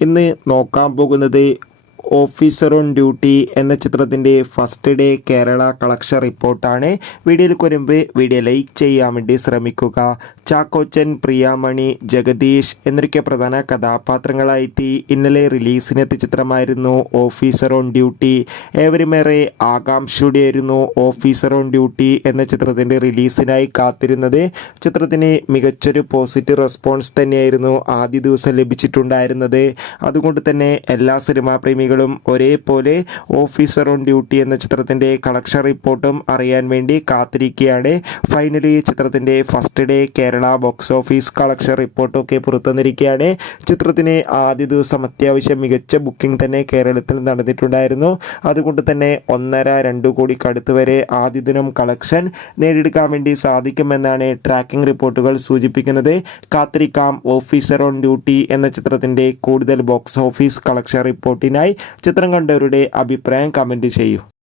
ഇന്ന് നോക്കാൻ പോകുന്നത് ഓഫീസർ ഓൺ ഡ്യൂട്ടി എന്ന ചിത്രത്തിൻ്റെ ഫസ്റ്റ് ഡേ കേരള കളക്ഷൻ റിപ്പോർട്ടാണ്. വീഡിയോയിലേക്ക് വരുമ്പോൾ വീഡിയോ ലൈക്ക് ചെയ്യാൻ വേണ്ടി ശ്രമിക്കുക. ചാക്കോച്ചൻ, പ്രിയാമണി, ജഗദീഷ് എന്നൊക്കെ പ്രധാന കഥാപാത്രങ്ങളായിട്ട് ഇന്നലെ റിലീസിനെത്തിയ ചിത്രമായിരുന്നു ഓഫീസർ ഓൺ ഡ്യൂട്ടി. ഏവരുമേറെ ആകാംക്ഷയോടെയായിരുന്നു ഓഫീസർ ഓൺ ഡ്യൂട്ടി എന്ന ചിത്രത്തിൻ്റെ റിലീസിനായി കാത്തിരുന്നത്. ചിത്രത്തിന് മികച്ചൊരു പോസിറ്റീവ് റെസ്പോൺസ് തന്നെയായിരുന്നു ആദ്യ ദിവസം ലഭിച്ചിട്ടുണ്ടായിരുന്നത്. അതുകൊണ്ട് തന്നെ എല്ലാ സിനിമാ പ്രേമികളും ഒരേപോലെ ഓഫീസർ ഓൺ ഡ്യൂട്ടി എന്ന ചിത്രത്തിൻ്റെ കളക്ഷൻ റിപ്പോർട്ടും അറിയാൻ വേണ്ടി കാത്തിരിക്കുകയാണ്. ഫൈനലി ചിത്രത്തിൻ്റെ first day Kerala box office collection റിപ്പോർട്ടൊക്കെ പുറത്തുവന്നിരിക്കുകയാണ്. ചിത്രത്തിന് ആദ്യ ദിവസം അത്യാവശ്യം മികച്ച ബുക്കിംഗ് തന്നെ കേരളത്തിൽ നടന്നിട്ടുണ്ടായിരുന്നു. അതുകൊണ്ട് തന്നെ 1.5-2 കോടിക്കടുത്ത് വരെ ആദ്യ ദിനം കളക്ഷൻ നേടിയെടുക്കാൻ വേണ്ടി സാധിക്കുമെന്നാണ് ട്രാക്കിംഗ് റിപ്പോർട്ടുകൾ സൂചിപ്പിക്കുന്നത്. കാത്തിരിക്കാം ഓഫീസർ ഓൺ ഡ്യൂട്ടി എന്ന ചിത്രത്തിൻ്റെ കൂടുതൽ ബോക്സ് ഓഫീസ് കളക്ഷൻ റിപ്പോർട്ടിനായി. ചിത്രം കണ്ടവരുടെ അഭിപ്രായം കമൻറ്റ് ചെയ്യൂ.